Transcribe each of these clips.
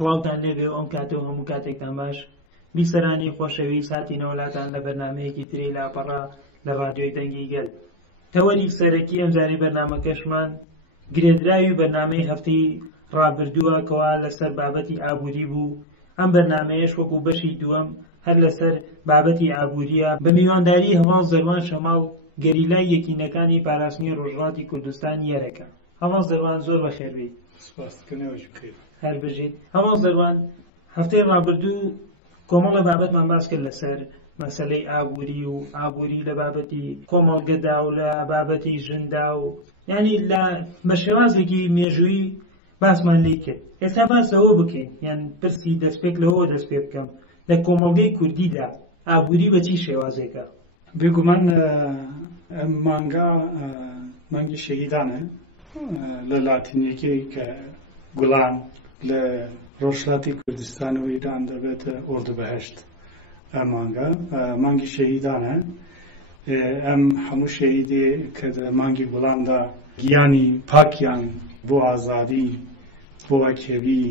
سڵاوتان لێبێ و ئەم کاتە و هەموو کاتێکتان باش. بیسەرانی خۆشەویست هاتینەوە لاتان لە بەرنامەیەکی تری لاپەڕا لە ڕادیۆی دەنگی گەل. تەوەری سەرەکی ئەمجارەی بەرنامەکەشمان گرێدراوی بەرنامەی هەفتەی ڕابردووە کەوا لەسەر بابەتی ئابووری بوو. ئەم بەرنامەیەش وەکو بەشی دووەم هەر لەسەر بابەتی ئابووریە بە میوانداری هەواڵ زەروان شەماڵ گەریلای یەکینەکانی پاراستنی ڕۆژهەڵاتی کوردستان یەرەکە. هەواڵ زەروان زۆر بەخێربێت. سپاسکردنەوەش بکرێت. هەر بژیت. هەواڵ زەروان هەفتەی ڕابردوو کۆمەڵە بابەتمان باس کرد لەسەر مەسەلەی ئابووری و ئابووری لە بابەتی کۆمەڵگەدا و لە بابەتی ژندا و یعنی لە بە شێوازێکی مێژووی باسمان لێ کرد. ئێستا باسەوە بکەین یان پرسی دەستپێک لەوە دەست پێ بکەم لە کۆمەڵگەی کوردیدا ئابووری بە چی شێوازێکە؟ بێگومان ئەم مانگی شەهیدانە لە لاتینیەکەی کە گوڵان لە ڕۆژهەڵاتی کوردستانەوە ئیران دەبێتە ئۆردوبەهەشت. ئەم مانگی شەهیدانە. ئەم هەموو شەهیدێ کە مانگی گوڵاندا گیانی پاکیان بۆ ئازادی، بۆ ئەکێوی،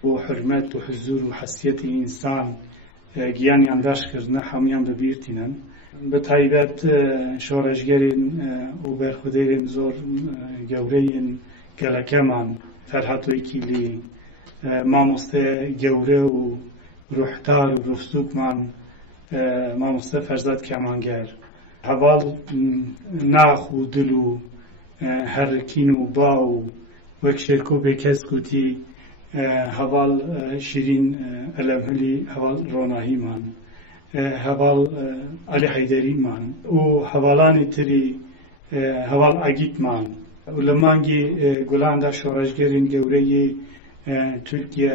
بۆ حرمەت و حزور و حەسیەتی ئینسان گیانیان داشکردنە هەمویان بەبیرتینن. بە تایبەت شۆڕژگەرین و بەرخودێرین زۆر گەورەین گەلەکەمان فەرهاتۆی کیلی مامۆستە گەورە و ڕوحدار و ڕوفسووکمان مامۆستە فەرزاد کەمانگەر هەواڵ ناخ و دل و هەرکین و با و وەک شێرکۆ بێکەس گوتی هەواڵ شیرین ئەلەمهلی هەواڵ ڕۆناهیمان هەواڵ عەلی حەیدەریمان و هەواڵانی تری هەواڵ ئاگیتمان و لە مانگی گوڵاندا شۆڕژگەرین گەورەی تورکیا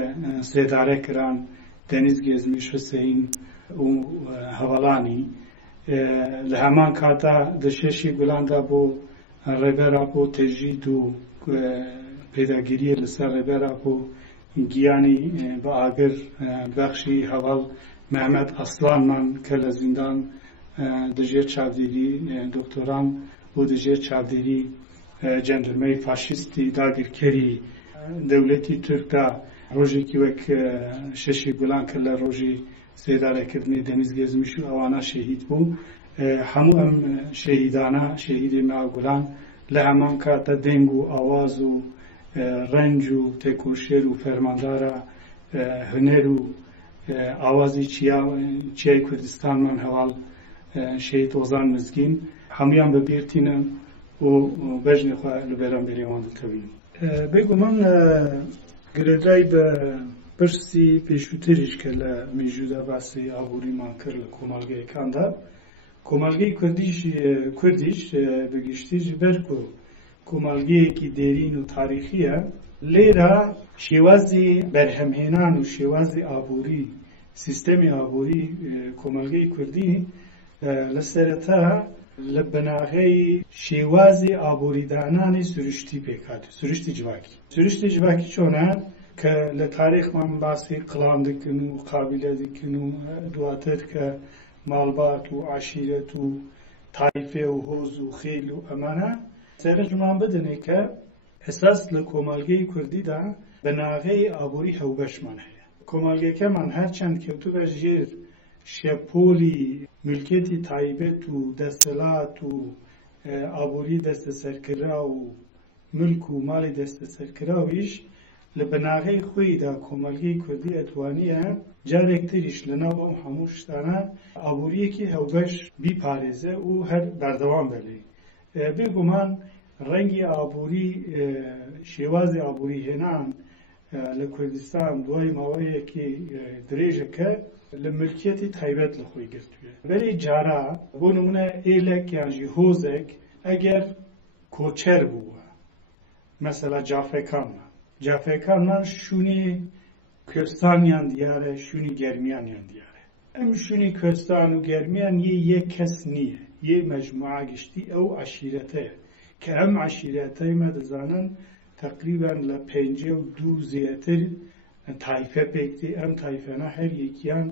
سێدارە کران دەنیز گێزمیش حوسەین و هەواڵانی لە هەمان کاتا دەشێشی گوڵاندا بۆ ڕێبەرا بۆ تەژید و پێداگیریە لەسەر ڕێبەرا بۆ گیانی بە ئاگر بەخشی هەواڵ مەحمەد ئەسڵانمان کە لە زیندان دەژێر چاودێری دکتۆران بۆ دەژێر چاودێری جەندەرمەی فاشیستی داگیرکەری دەوڵەتی تورکا ڕۆژێکی وەک شەشی گوڵان کە لە ڕۆژی سێدارەکردنی دەنیز گێزمیش و ئەوانە شەهید بوو. هەموو ئەم شەهیدانە شەهیدی ماگوڵان لە هەمان کاتە دەنگ و ئاواز و ڕەنج و تێکۆشێر و فەرماندارە هونەر و ئاوازی چیای کوردستانمان هەواڵ شەهید ئۆزان مزگین هەمویان بەبیرتینە و بەژنێ خوا لە بەرامبەریەوان دەکەوین. بێگومان گرێدای بە پرسی پێشووتریش کە لە میژوودا باسی ئابووریمان کرد لە کۆمەڵگەیەکاندا کۆمەڵگەی کوردیش بەگشتیش بەرک و کۆمەڵگەیەکی دێرین و تاریخیە. لێرە شێوازی بەرهەمهێنان و شێوازی ئابووری سیستەمی ئابووری کۆمەڵگەی کوردی لە سەرەتا لە بەناغەی شێوازی ئابووریدانانی سروشتی پێکات و سروشتی جواکی چۆنە کە لە تاریخمان باسی قڵام دکن و قابلە دکن و دواتر کە ماڵبات و عەشیرەت و تایفێ و هۆز و خێل و ئەمانە سەرنجمان بدنێ کە ئەساس لە کۆمەڵگەی کوردیدا بەناغەی ئابووری هەوبەشمان هەیە. کۆمەڵگەکەمان هەرچەند کەوتوبە ژێر شێپۆلی ملکێتی تایبەت و دەسەڵات و ئابووری دەستە سەرکرا و ملک و ماڵی دەستە سەرکراویش لە بەناغەی خۆیدا کۆمەڵگەی کوردی ئەتوانیە جارێک تریش لەناو ئەم هەموو شتانە ئابووریەکی هەوبەش بیپارێزە و هەر بەردەوام بەلێ. بێگومان ڕەنگی ئابووری شێوازی ئابووری هێنان لە کوردستان دوای ماوەیەکی درێژەکە لە ملکێتی تایبەت لە خۆی گرتووە. بەری جارا بۆ نمونە ئێلێک یانژی هۆزێک ئەگەر کۆچەر بووە مەسەلا جافەکانمان شوونی کوێستانیان دیارە شوونی گەرمیانیان دیارە. ئەم شوونی کوێستان و گەرمیان یەک کەس نییە یە مەجموعە گشتی ئەو عەشیرەتەیە کە ئەم عەشیرەتەی مە دەزانن تقریبان لە 52 زیاتر تایفە پێکتی ئەم تایفەنە هەر یەکیان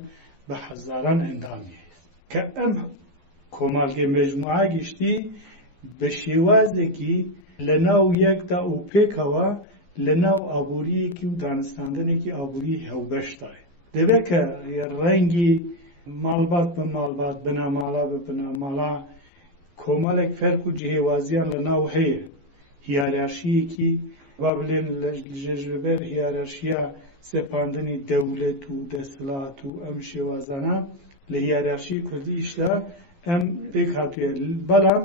بە حەزاران ئەندامی هەیە کە ئەم کۆمەڵگەی مەجموعە گشتی بە شێوازێکی لە ناو یەکدا و پێکەوە لەناو ئابووریەکی و دانستاندنێکی ئابووری هەوبەشتایە. دەبێت کە ڕەنگی ماڵبات بە ماڵبات بناماڵا بە بناماڵا کۆمەڵێک فەرق و جێهێوازیان لەناو هەیە. هیارارشیەکی وا بڵێن لەژێژبەر هیارارشیە سەپاندنی دەولەت و دەسەڵات و ئەم شێوازانە لە هیارارشی کوردیشدا ئەم پێک هاتوویە. بەڵام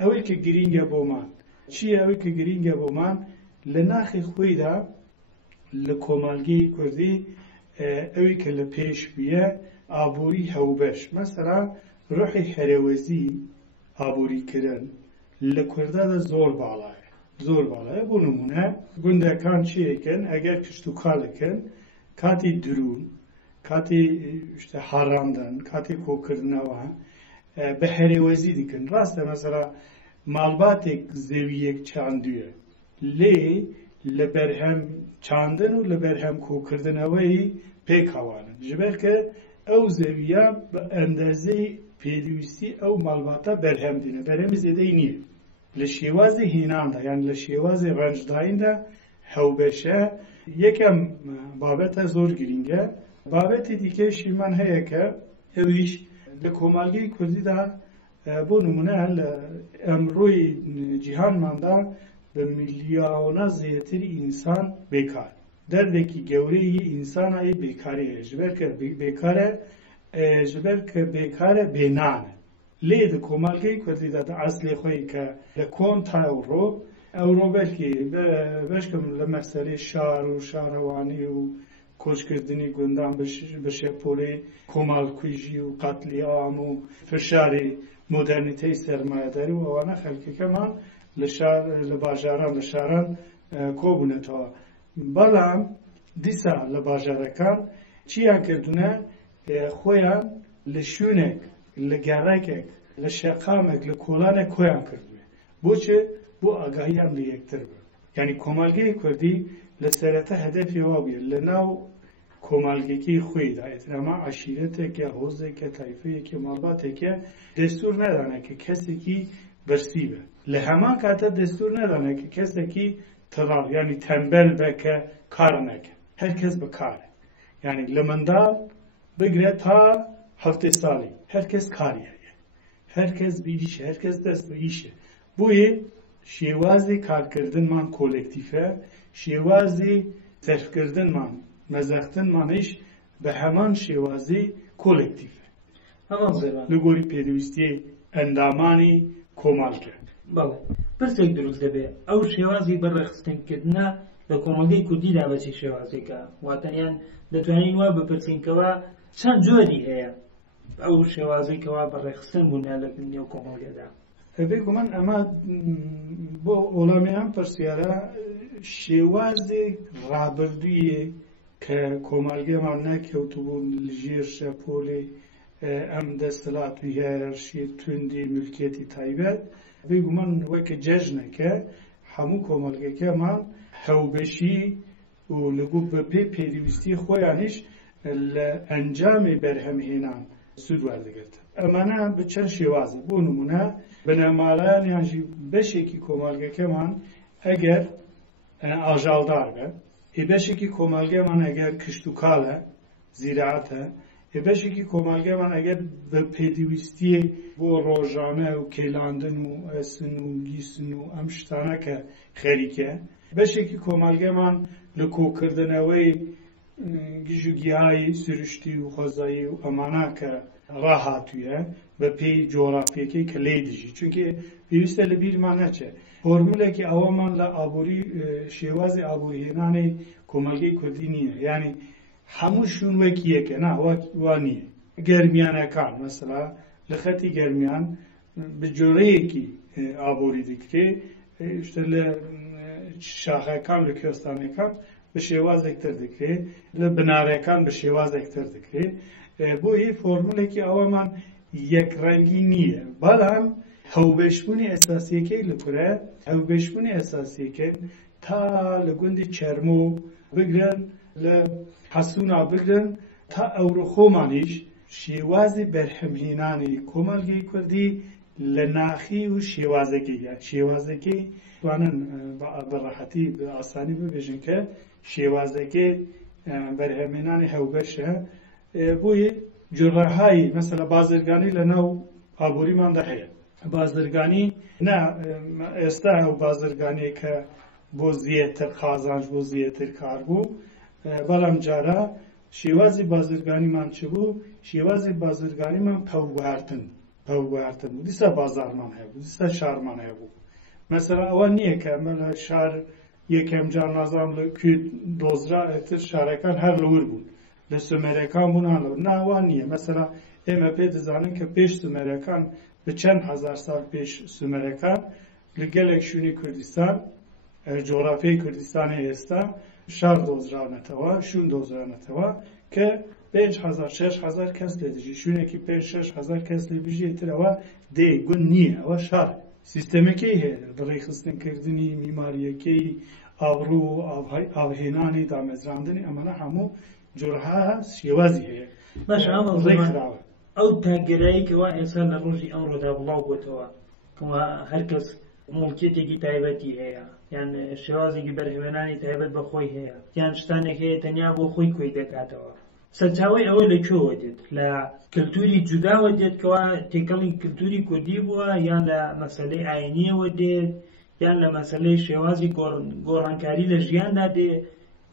ئەوەی کە گرینگە بۆمان چییە؟ ئەوەی کە گرینگە بۆمان لە ناخی خۆیدا لە کۆمەلگەی کوردی ئەوەی کە لە پێش بوویە ئابووری هەوبەش. مەسەلا ڕۆحی هەرێوەزی ئابووریکردن لە کوردادا زۆر باڵایە، زۆر باڵایە. بۆ نمونە گوندەکان چیەکەن؟ ئەگەر کشت و کاڵەکەن کاتی درون، کاتی حاڕاندن، کاتی کۆکردنەوە بە هەرێوەزی دیکن. ڕاستە مەسەلا ماڵباتێک زەویەک چاندوویە، لێ لە بەرهەم چاندن و لە بەرهەم کۆکردنەوەی پێک هەوانن، ژبەر کە ئەو زەویە بە ئەندازەی پێویستی ئەو ماڵباتە بەرهەم دێنە، بەرهەمی زێدەی نییە. لە شێوازی هێناندا یان لە شێوازی ڕەنجدایندا هەوبەشە یەکەم بابەتە زۆر گرینگە. بابەتی دیکەشیمان هەیە کە ئەویش لە کۆمەلگەی کوردیدا بۆ نمونە لە ئەمڕۆی جیهانماندا بە میلیۆنە زیاتری ئینسان بێکار. دەردێکی گەورەی ئینسانایی بێکاریە، ژبەر کە بێکارە، ژبەر کە بێکارە بێنانە. لێ لە کۆمەلگەی کوردیدا ئەسڵی خۆی کە لە کۆن تا ئەوڕۆ بەلکی بەشکم لە مەسەلەی شار و شارەوانی و کۆچکردنی گوندان بە شێپۆلەی کۆمەڵکوژی و قەتلیعام و فشاری مۆدەرنیتەی سەرمایەداری و ئەوانە خەڵکەکەمان لە باژاران لە شاران کۆبوونەتەوە. بەڵام دیسا لە باژارەکان چیان کردونە؟ خۆیان لە شوێنێک، لە گەڕێکێک، لە شەقامێک، لە کۆڵانێک خۆیان کردوێ. بۆچێ؟ بۆ ئاگاهیان لە یەکتر بن. یعنی کۆمەلگەی کوردی لە سەرەتا هەدەفی وا بووە لە ناو کۆمەلگەکەی خۆیدا ئێتراما عەشیرەتێکە، هۆزێکە، تایفەیەکە، ماڵباتێکە دەستور نەدانە کە کەسێکی بەرسی بە. لە هەمان کاتە دەستور نەدانە کە کەسێکی تەواو یعنی تەمبەل بە کە کار نەکە. هەر کەس بە کارە. یعنی لە منداڵ بگرێت تا هەفتەی ساڵی هەر کەس کاری هەیە، هەر کەس بیریشە، هەر کەس دەست بە ئیشە. بۆیە شێوازی کارکردنمان کۆلێکتیفە، شێوازی سەرفکردنمان مەزەختنمانیش بە هەمان شێوازی کۆلێکتیفە لە گۆری پێویستی ئەندامانی کۆمەڵگە. بەڵێ پرسێک دروست دەبێت، ئەو شێوازی بەڕێخستنکردنە لە کۆمەلگەی کوردیدا بەچی شێوازێکە؟ واتەنیان دەتوانین وا بپرسینکەوە چەند جۆری هەیە ئەو شێوازێکەوە بەڕێخستن بوونە لە نێو کۆمەلگەدا؟ بێگومان ئەمە بۆ وەڵامیان پرسیارە شێوازێک ڕابردوویە کە کۆمەلگەمان نەکەوتبوون لەژێر شەپۆلی ئەم دەسەڵات و هیەرارشی توندی ملکێتی تایبەت. بێگومان وەکە جەژنەکە هەموو کۆمەلگەکەمان هەوبەشی و لەگوڵ بە پێی پێویستی خۆیانیش لە ئەنجامی بەرهەمهێنان سوود وەردەگرت. ئەمانە بە چەند شێوازە. بۆ نمونە بنەماڵەیانیانژی بەشێکی کۆمەلگەکەمان ئەگەر ئاژاڵدار بە، بەشێکی کۆمەلگەمان ئەگەر کشت و کاڵە زیرعاتە، بەشێکی کۆمەلگەمان ئەگەر بە پێویستی بۆ ڕۆژانە و کێلاندن و ئەسن و گیسن و ئەم شتانە کە خەریکە، بەشێکی کۆمەلگەمان لە کۆکردنەوەی گژوگیایی سروشتی و خۆزایی و ئەمانە کە ڕاهاتوویە بە پێی جۆرافیەکەی کە لێ دژی. چونکە پێویستە لە بیرمان نەچێ فۆرمولێکی ئەوەمان لە ئابووری شێوازی ئابوورهێنانی کۆمەلگەی کوردی نییە. یعنی هەموو شوون وەکی یەکە، نا وا نییە. گەرمیانەکان مەسەلا لە خەتی گەرمیان بە جۆرەیەکی ئابووری دەکرێت، لە شاخەکان لە کوێستانەکان بە شێوازێکتر دەکرێت، لە بنارەکان بە شێوازێکتر دەکرێت. بۆیە فۆرمولێکی ئەوەمان یەکڕەنگی نییە. بەڵام هەوبەشبوونی ئەساسیەکەی لەکورە، هەوبەشبوونی ئەساسیەکەن تا لە گوندی چەرمۆ بگرن، لە حەسوونا بگرن، تا ئەوروخۆمانیش شێوازی بەرهەمهێنانی کۆمەلگەی کوردی لە ناخی و شێوازەکەی شێوازەکەی توانن بەڕەحەتی بە ئاسانی ببێژن کە شێوازەکەی بەرهەمێنانی هەوبەشە بۆیە جوڕەهایی مەسەلە بازرگانی لە ناو ئابووریماندا هەیە بازرگانی نا ئێستا ئەو بازرگانی کە بۆ زیاتر خازانج بۆ زیاتر کار بوو بەڵام جارە شێوازی بازرگانیمان چ بوو شێوازی بازرگانیمان پەوگواردن بوو دیسا بازارمان هەیە بوو دیسا شارمان هەیە بوو مەسەلا ئەوە نییە کە ئەمە لە شار یەکەم جار نازانم لە کوێ دۆزرا ئەتر شارەکان هەر لەور بوون لە سومێرەکان بوونان لەور ناوان نییە مەسەلا ئێمە پێ دەزانن کە پێش سومێرەکان بە چەند هەزار ساڵ پێش سومێرەکان لە گەلێک شوێنی کوردستان جۆرافیای کوردستانی ئێستا شار دۆزرانەتەوە شوون دۆزرانەتەوە کە 5,000-6,000 کەس لێ دژی شوێنێکی 5,000-6,000 کەس لێ بژی ترەوە دێ گون نییە ئەوە شار سیستەمەکەی هەیە بڕێخستنکردنی میماریەکەی ئاوڕوو و ئاوهێنانی دامەزراندنی ئەمەە هەموو جۆرها شێوازی هەیە باش ئەو تاگەراییکەوە ئێستا لە ڕۆژی ئەمڕۆدا بڵاو بۆتەوە کەوا هەرکەس مڵکێتێکی تایبەتی هەیە یان شێوازێکی بەرهێنانی تایبەت بە خۆی هەیە یان شتانێک هەیە تەنیا بۆ خۆی کۆی دەکاتەوە سەرچاوی ئەوە لەکوێوە دێت لە کللتوری جوداوە دێت کەوا تێکەڵی کللتوری کوردی بووە یان لە مەسەلەی ئاینیەوە دێت یان لە مەسەلەی شێوازی گۆڕانکاری لە ژیاندا دێ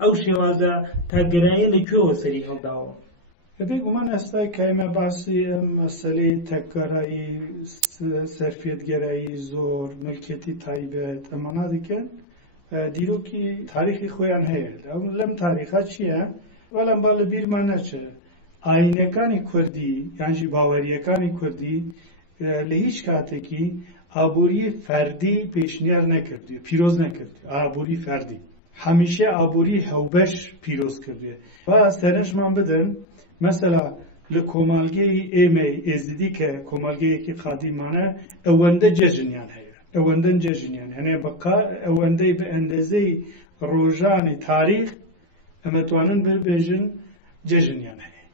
ئەو شێوازە تاگەرایی لەکوێوە سەری هەڵداوە بێگومان ئێستای کایمە باسی مەسەلەی تەکگەرایی سەرفێتگەرایی زۆر ملکێتی تایبەت ئەمانە دەکەن دیرۆکی تاریخی خۆیان هەیە لەم تاریخا چییە؟ بەڵام با لە بیرمان نەچێ ئاینەکانی کوردی یانجی باوەریەکانی کوردی لە هیچ کاتێکی ئابووری فەردی پێشنیار نەکردی پیرۆز نەکردی ئابووری فەردی هەمیشە ئابووری هەوبەش پیرۆز کردوێ با سەرنجمان بدەن مەسەلا لە کۆمەڵگەی ئێمەی ئێزیدی کە کۆمەڵگەیەکی قادیمانە ئەوەندە جەژنیان هەیە ئەوەندە جەژنیان هەنێ بەقا ئەوەندەی بە ئەندەزەی ڕۆژانی تاریخ ئەمەتوانن ببێژن جەژنیان هەیە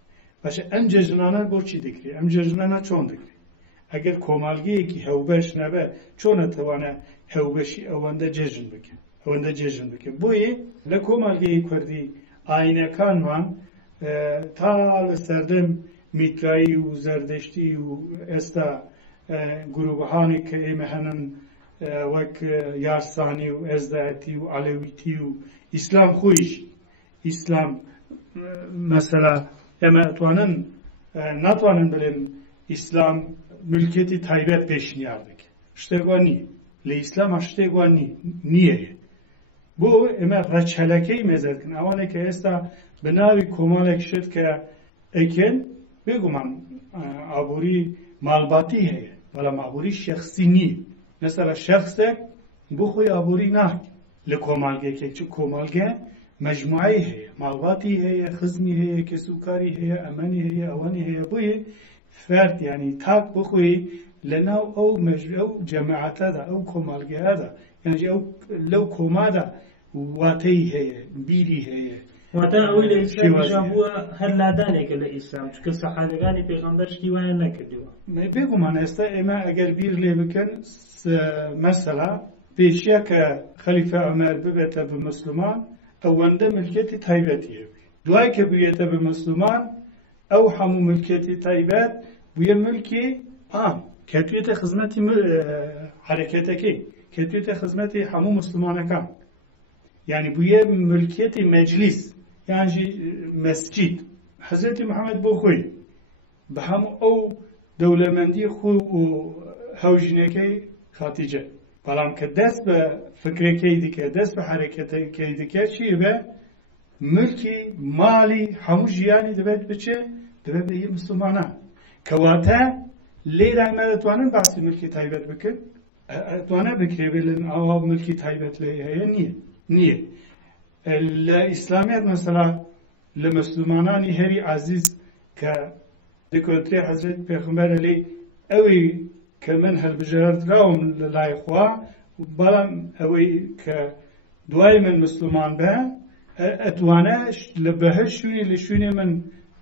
باشە ئەم جەژنانە بۆچی دەکری ئەم جەژنانە چۆن دەکری ئەگەر کۆمەڵگەیەکی هەوبەش نەبە چۆنەتەوانە هەوبەشی ئەوەندە جێژن بکە بۆیە لە کۆمەڵگەی کوردی ئاینەکانمان تا لە سەردەم میترایی و زەردەشتی و ئێستا گروبهانی کە ئێمە هەنن وەک یارسانی و ئێزدایەتی و عەلەویتی و ئیسلام خۆیش ئیسلام مەسەلا ئێمە ناتوانن بڵێن ئیسلام ملکێتی تایبەت پێشنیار دەکە شتێک وان نییە لە ئیسلامە شتێک وان نییە بۆ ئێمە ڕەچەلەکەی مێزەکن ئەوانێک کە ئێستا بە ناوی کۆمەڵێک شت کە ئەیکەن بێگومان ئابووری ماڵباتی هەیە بەڵام ئابووری شەخسی نییە مەسەلە شەخسێک بۆ خۆی ئابووری ناکە لە کۆمەڵگەیەکێک چ کۆمەڵگە مەجموعەی هەیە ماڵباتی هەیە خزمی هەیە کەسوکاری هەیە ئەمەنی هەیە ئەوەنی هەیە بۆیە فرد ینی تاک بخۆی لەناو ئەو جەماعەتەدا ئەو کۆمەڵگەیەدا یانجی ئەو لەو کۆمادا واتەی هەیە بیری هەیە واتە ئەوەی لە ئیسلام بووە هەر لادانێکە لە ئیسلام چونکە سەحابەکانی پێغەمبەر شتی وایە نەکردووە بێگومان ئێستا ئێمە ئەگەر بیر لێ بکەن مەسەلا پێشیە کە خەلیفە عومەر ببێتە بە موسڵمان ئەوەندە ملکێتی تایبەتی هەبێ دوای کە بوویەتە بە موسڵمان ئەو هەموو ملکێتی تایبەت بوویە ملکی عام کەتوێتە خزمەتی حرەکەتەکەی کەتوێتە خزمەتی هەموو موسڵمانەکان یعنی بوویە ملکێتی مەجلیس یانجی مەسجید حەزرەتی محەممەد بۆ خۆی بە هەموو ئەو دەوڵەمەندی خۆی و هەوژینەکەی خاتیجە بەڵام کە دەست بە فکرەکەی دیکە دەست بە حرەکەتەکەی دیکە چی بە ملکی ماڵی هەموو ژیانی دەبێت بچێ دەبێت بە هی مسلمانە کەواتە لێرە ئەمە دەتوانن باسی ملکی تایبەت بکرد ئەتوانە بکرێ لەن ئەوە ملکی تایبەت لێ هەیە نییە لە ئیسلامیات مەسەلا لە مسلمانانی هەری عەزیز کە دەکوترێ حەزرەت پێغەمبەرە لێ ئەوەی کە من هەڵبژێردراوم لە لای خوا بەڵام ئەوەی کە دوای من مسلمان بە ئەتوانە لە بەهەر شوێنی لە شوێنێ من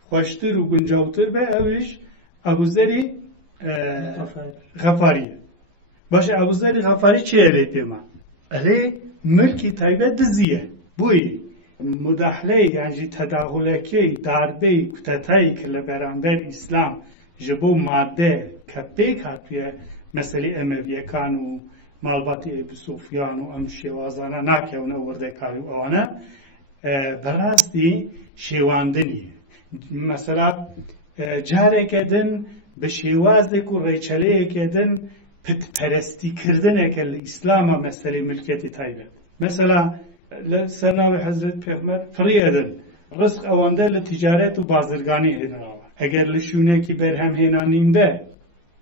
خۆشتر و گونجاوتر بە ئەویش ئەبوزەری غەفاریە باشە ئەبوزەری غەفاری چی ئەلێ پێما ئەلێ ملکی تایبەت دزیە بووی مداخلەی یانجی تەداخولەکەی داربەی کوتەتایی کە لە بەرامبەر ئیسلام ji bo madde kە pêk hatiye meselê Emeviyekan û malbatê Ebu Sufyan û em şêwazana nakewne wirdekarî û ewane berastî şêwandinî mesela careke din bi şêwazek û rêçeleyeke din pitperestîkirdineke li îslama meselê milketî taybet mesela li ser navê Hezret Pêxmer firî edin rizq ewande li ticaret û bazirganî hêdin eğer li şûnekî berhem hênanîn be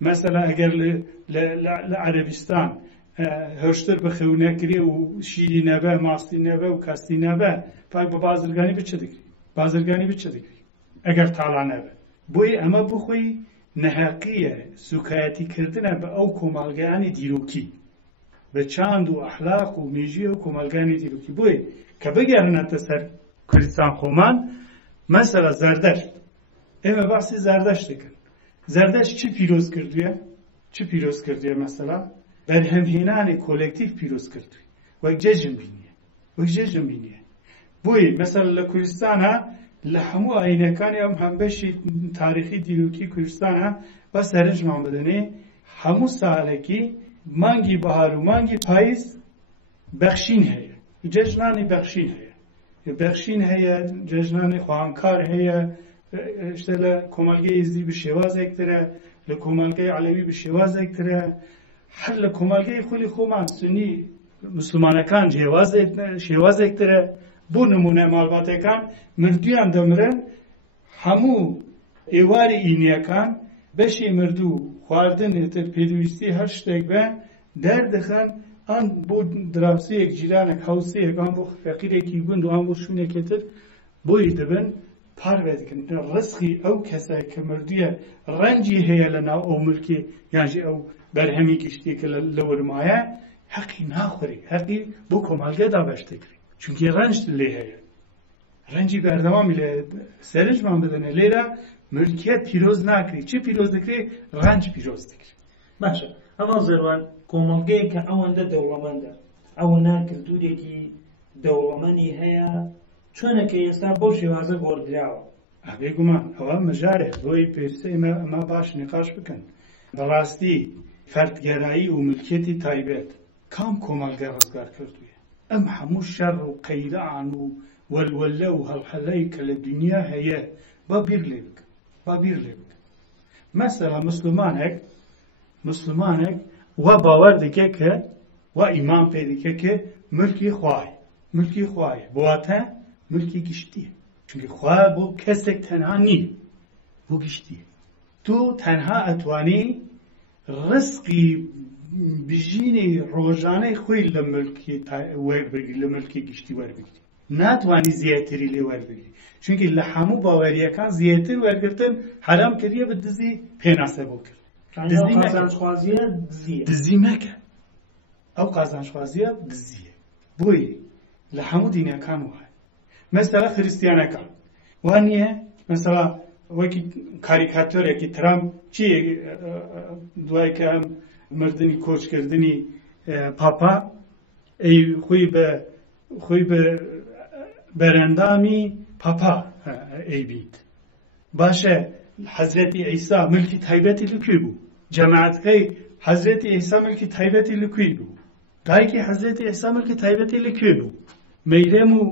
mesela eğer li Erebistan هشتر بخونه کری و شیری نبه ماستی نبه و کاستی نبه فقط با بازرگانی بچه دکری بازرگانی بچه دکری اگر تعالی نبه بوی اما بخوی نهقیه سکایتی کردنه به او کمالگانی دیروکی به چند و اخلاق و میجی و کمالگانی دیروکی بوی که بگرنه تسر کردستان خومان مثلا زردشت اما بحثی زردشت دکن زردشت چی پیروز کردویه؟ چی پیروز کردویه مثلا؟ برهمهێنانی کۆلێکتیڤ پیرۆز کردووی وەک جەژن بینیە بۆی مەسەڵ لە کوردستانە لە هەموو ئاینەکانی ئەم هەمبەشی تاریخی دیروکی کوردستانە بە سەرنجمان بدەنێ هەموو ساڵێکی مانگی بەهار و مانگی پاییز بەخشین هەیە جەژنانی بەخشین هەیە جەژنانی خواهانکار هەیە شتە لە کۆمەلگەی یزدی بە شێوازێکترە لە کۆمەلگەی عەلەوی بە شێوازێکترە هەر لە کۆمەلگەی خولی خۆمان سونی مسلمانەکان شێوازێکترە بۆ نمونە ماڵباتەکان مردویان دەمرن هەموو ئێواری ئینیەکان بەشی مردوو خواردنێتر پێویستی هەر شتێک بە دەردەخەن ئەن بۆ دراوسەیەک جیرانێک هەوسەیەک ئەم بۆ فەقیرێکی گوند و ئەم بۆ شوونێکێتر بۆی دەبن پارێ دەکەن ڕزقی ئەو کەسای کە مردویە ڕەنجی هەیە لەناو ئەو ملکی یانجی ئەو بەرهەمی گشتێکە لە وەرمایە حەقی ناخوری حەقی بۆ کۆمەلگەدا بەشتەکری چونکی ڕەنج لێ هەیە ڕەنجی بەردەوامی لێ سەرنجمان بدەنە لێرە ملکیت پیرۆز ناکری چی پیرۆز دەکرێ ڕەنج پیرۆز دەکرێت باشە ئەمە زەروان کۆمەلگەیە کە ئەوەندە دەوڵەمەندە ئەوە ناکردورێکی دەوڵەمەندی هەیە چۆنەکە ئێستا بۆ شێوازە گۆڕدراوە بێگومان ئەوە مەژارێت بۆی پێویستە ئەمە باش نقاش بکەن بەڕاستی فەردگەرایی و ملکێتی تایبەت کام کۆمەلگە ڕزگار کردوویە ئەم هەموو شەڕ و قەیران و وەلوەلە و هەڵحەلەی کە لە دنیا هەیە با بیر لێ بکە مەسەڵە مسلمانێک وا باوەڕ دەکە کە وا ئیمان پێ دەکە کە ملکی خوایە بواتە ملکی گشتیە چونکە خوا بۆ کەسێک تەنها نییە بۆ گشتیە تو تەنها ئەتوانی ڕزقی بژینی ڕۆژانەی خۆی لە ملکی وەربگری لە ملکی گشتی وەربگری ناتوانی زیاتری لێ وەربگری چونکە لە هەموو باوەریەکان زیاتر وەرگرتن حرام کردیە بە دزی پێناسە بۆ کرد دزی مەکە ئەو قازانشوازیە دزیە بۆی لە هەموو دینەکان وایە مەسەڵە خریستیانەکان وانییە مەسەڵە وەکی کاریکاتۆرێکی ترامپ چی دوای کە ئەم مردنی کۆچکردنی پاپا خۆی بە بەرەندامی پاپا ئەیبیت باشە حەزرەتی عیسا ملکی تایبەتی لەکوێ بوو جەماعەتەکەی حەزرەتی عیسا ملکی تایبەتی لەکوێ بوو دایکی حەزرەتی عیسا ملکی تایبەتی لەکوێ بوو مەیرەم و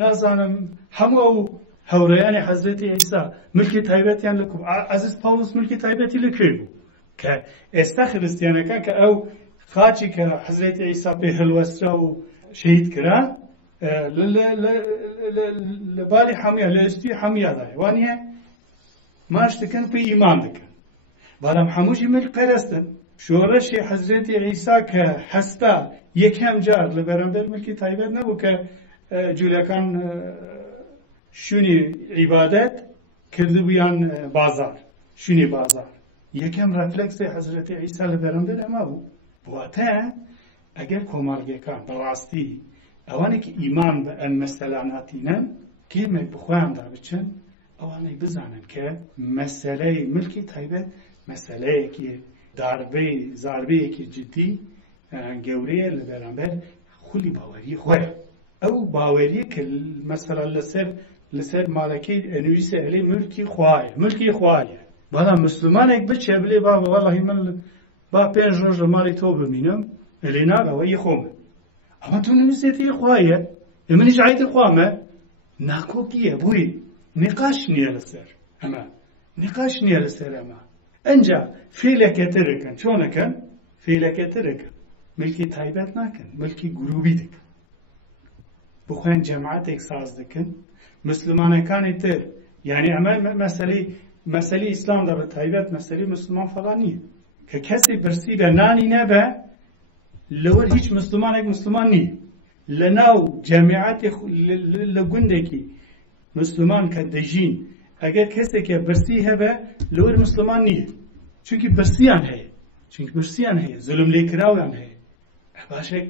نازانم هەموو ئەو هەورەیانی حەزرەتی عیسا ملکی تایبەتیان لەکوێ عەزیز پاوڵۆس ملکی تایبەتی لەکوێ بوو کە ئێستا خریستیانەکان کە ئەو خاچی کە حەزرەتی عیسا پێ هەڵوەسترا و شەهید کرا لە بالی هەموویان لە ئێستی هەموویاندایە وانییە ماش دەکەن پێی ئیمان دەکەن بەڵام هەمووشی ملک پەرەستن شۆڕەشی حەزرەتی عیسا کە هەستا یەکەم جار لە بەرامبەر ملکی تایبەت نەبوو کە جوولەکان شوونی عیبادەت کردبوویان بازار شوونی بازار یەکەم ڕەفلەکسی حەزرەتی عیسا لە بەرامبەر ئەمە بوو بواتە ئەگەر کۆمەڵگەکان بەڕاستی ئەوانێکی ئیمان بە ئەم مەسەلاناتینەن کێمێک بخۆیاندا بچن ئەوانەی بزانن کە مەسەلەی ملکی تایبەت مەسەلەیەکی زاربەیەکی جدی گەورەیە لە بەرامبەر خولی باوەری خۆیە. ئەو باوەریە کە مەسەلا لەسەر ماڵەکەی ئەنوویسە ئەلێ ملکی خوایە. بەڵام مسلمانێک بچێ بڵێ بابە وەڵڵاهی من با 5 ڕۆژ لە ماڵی تۆ بمینم ئەلێ ناگەوە یە خۆمە. ئەمە تۆ نووسێتی خوایە، منیش عایتی خوامە، ناکۆکیە بووی نقاش نییە لەسەر ئەمە، نقاش نییە لەسەر ئەمە. ئەنجا فێلەکە ترەکەن، چۆنەکەن؟ فێلەکە ترەکەن، ملکی تایبەت ناکەن، ملکی گروبی دەکەن، بخۆیان جەماعەتێک ساز دەکەن، مسلمانەکانی تر. یعنی ئەمە مەسەلەی ئیسلامدا بە تایبەت مەسەلەی مسلمان فەڵان نییە کە کەسی برسی بە نانی نەبە لەوەر هیچ مسلمانێک مسلمان نییە. لە ناو جەماعەتی لە گوندێکی مسلمان کە دەژین ئەگەر کەسێکە برسی هەبە لەوەر مسلمان نییە، چونکی برسیان هەیە، زولم لێکراویان هەیە. باشێک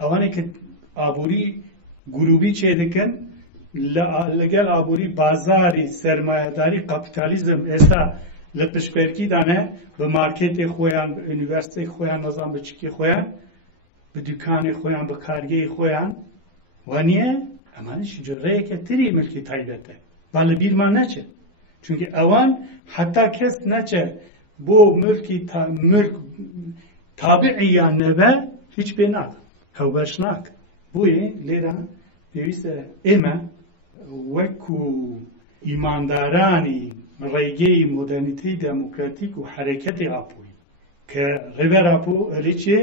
ئەوانێک کە ئابووری گروبی چێ دەکەن لەگەڵ ئابووری بازاری سەرمایەداری قاپیتالیزم ئێستا لە پشتپێرکیدانە بە مارکێتی خۆیان، بە ئونیڤەرسیتەی خۆیان، نەزان بە چکی خۆیان، بە دوکانی خۆیان، بە کارگەی خۆیان، وانییە ئەمانش جۆرەیەکە تری ملکی تایبەتە. با لە بیرمان نەچێت، چونکە ئەوان حتا کەس نەچێ بۆ ملکی تابعیان نەبە هیچ پێ ناکە، هەوبەش ناکە. بۆیە لێرە پێویستە ئێمە وەکو ئیماندارانی ڕێگەی مۆدەرنیتەی دەموکراتیک و حرەکەتی ئاپۆی کە ڕێبەر ئاپۆ ئەلێ چێ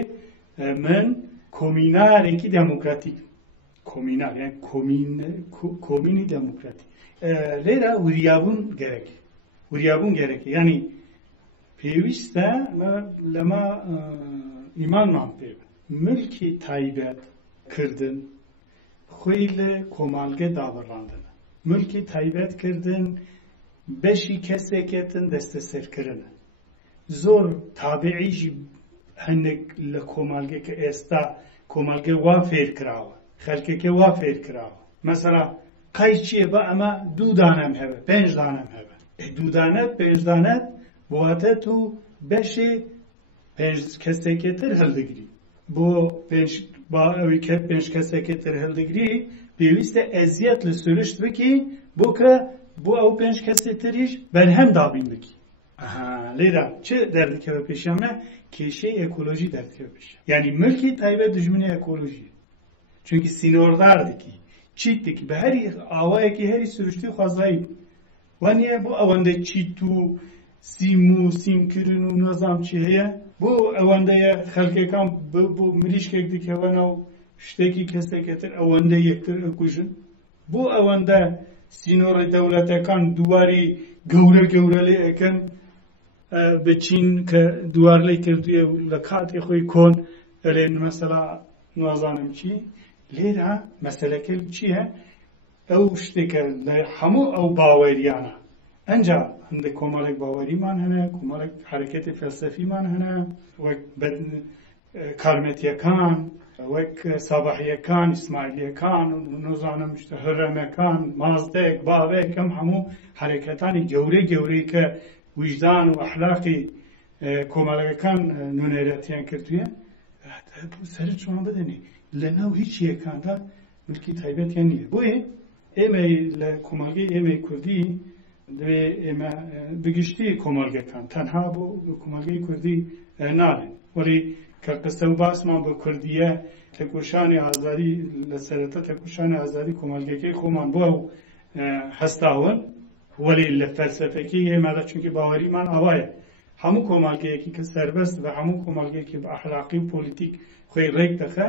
من کۆمینارێکی دەموکراتیک، کۆمینار یان کۆمینی دەموکراتیک. لێرە وریابوون گەرەکە، یعنی پێویستە لەمە ئیمانمان پێ ملکی تایبەت کردن خۆی لە کۆمەڵگە دابڕاندنە. ملکی تایبەت کردن بەشی کەسێکێتن دەستە سەرکردنە. زۆر تابعیژی هەندێک لە کۆمەڵگە کە ئێستا کۆمەڵگە وا فێر کراوە، خەلکێکە وا فێر کراوە. مەسەلا قەی چییە بە ئەمە 2 دانەم هەبە، 5 دانەم هەبە. 2 دانەت 5 دانەت بواتە تو بەشێ 5 کەسێکێتر هەڵدەگری. بۆ ئەوەی کە 5 کەسێکێتر هەڵدەگری پێویستە ئەزیەت لە سروشت بکی بۆ کە بۆ ئەو 5 کەسێ تریش بەرهەم دابین بکی. لێرە چه دەردەکەوە پێشەمە؟ کێشەی ئەکۆلۆژی دەردەکەوە پێش. یعنی ملکی تایبەت دژمنی ئەکۆلۆژیە، چونکی سینۆردار دەکی، چیت دەکی بە هەری ئاوایەکی هەری سروشتی و خوازایی. وانییە بۆ ئەوەندەی چیت و سیمکردن و نەزام چی هەیە، بۆ ئەوەندەیە خەلکەکان بۆ مریشکێک دیکەوەنە و شتێکی کەسێکەتر ئەوەندە یەکتر ئەکوژن، بۆ ئەوەندە سینۆڕی دەوڵەتەکان دوواری گەورە لێ ئەەکەن بچین کە دووار لێ کردوویە لە کاتی خۆی کۆن ئەلێن مەسەلا نوازانم چی. لێرە مەسەلەکە چییە؟ ئەو شتێکە لە هەموو ئەو باوەریانە. ئەنجا هەندێک کۆمەڵێک باوەریمان هەنە، کۆمەڵێک حرەکەتی فەلسەفیمان هەنە، وەک کارمەتیەکان، وەک سابەحیەکان، ئیسماعیلیەکان، نۆزانم هەرەمەکان، مازدەیەک، بابێک، ئەم هەموو حرەکەتانی گەورەی کە وجدان و ئەخلاقی کۆمەڵەکەکان نونێرەتیان کردوویە، سەرت چۆن بدەنی لە ناو هیچ یەکاندا ملکی تایبەتیان نییە. بۆیە ئێمە لە کۆمەڵگەی ئێمەی کوردی دەبێ ئێمە بگشتی کۆمەڵگەکان تەنها بۆ کۆمەڵگەی کوردی ناڵێن. وەڵی کە قسە و باسمان بۆ کوردیە تێکۆشانی ئازادی لە سەرەتا تێکۆشانی ئازادی کۆمەڵگەکەی خۆمان بۆ ئەو هەستاون، وەلی لە فەلسەفەکەی ئێمەدا چونکی باوەریمان ئەوایە هەموو کۆمەڵگەیەکی کە سەربەست بە هەموو کۆمەڵگەیەکی بە ئەخلاقی و پۆلیتیک خۆی ڕێک دەخە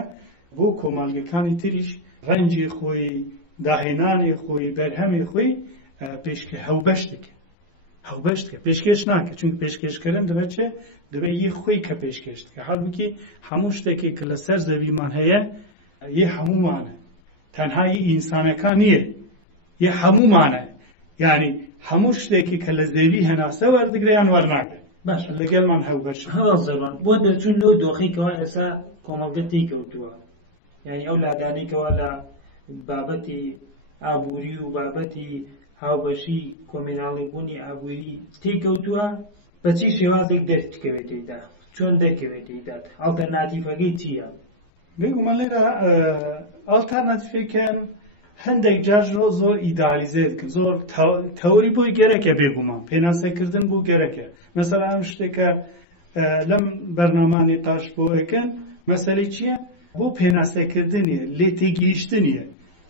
بۆ کۆمەڵگەکانی تریش ڕەنجی خۆی، داهێنانی خۆی، بەرهەمی خۆی هەوبەش دەکە، پێشکەش ناکە. چونکە پێشکەشکردن دەبێت چێ؟ دەبێت یە خۆی کە پێشکەش دەکە. هەڵبووکی هەموو شتێکی کە لەسەر زەویمان هەیە یە هەموومانە، تەنها یە ئینسانەکان نییە، یە هەموومانە. یعنی هەموو شتێکی کە لە زەوی هەناسە وەردەگرێیان وەرناگرێت. باشە لەگەڵمان هەوبەش هەڵازەڵان بۆ دەرچوون لەو دۆخێکەوە ئێستا کۆمەڵگە تێکەوتووە. یعنی ئەو لادانێکەوە لە بابەتی ئابووری و بابەتی هاوبەشی کۆمیناڵی بوونی ئابووری تێکەوتووە بەچی شێوازێک دەرچکەوێتیدا چۆن دەرکەوێتیدات ئالتەرناتیڤەکەی چییە؟ بێگومان لێرە ئالتەرناتیڤەکەن هەندێک جار زۆر ئیدالیزێ دکن زۆر تەوری بۆی گەرەکە بێگومان پێناسەکردن بۆ گەرەکە مەسەلا ئەم شتێکە لەم بەرنامانێ تاش بۆ ئەەکەن مەسەلەی چییە؟ بۆ پێناسەکردنیە لێ تێگەیشتنیە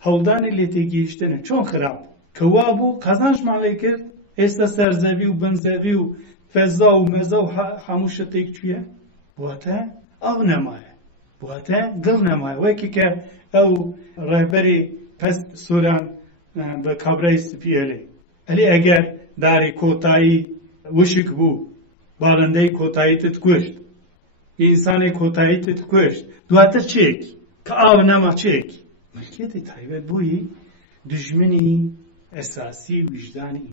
هەوڵدانی لێ تێگەیشتنە چۆن خراپ کەوا بوو قەزانشمان لێ کرد ئێستا سەرزەوی و بنزەوی و فەزا و مەزە و هەموو شتێک چییە؟ بواتە ئەو نەمایە بواتە دڵ نەمایە وەکی کە ئەو ڕێبەری پەست سووران بە کابرای سپیەلێ ئەلێ ئەگەر داری کۆتایی وشک بوو باڵندەی کۆتاییتت کوشت ئینسانی کۆتاییتت کوشت دواتر چێکی کە ئاو نەما چێکی ملکێتی تایبەت بووی دژمنی ئەساسی وجدانی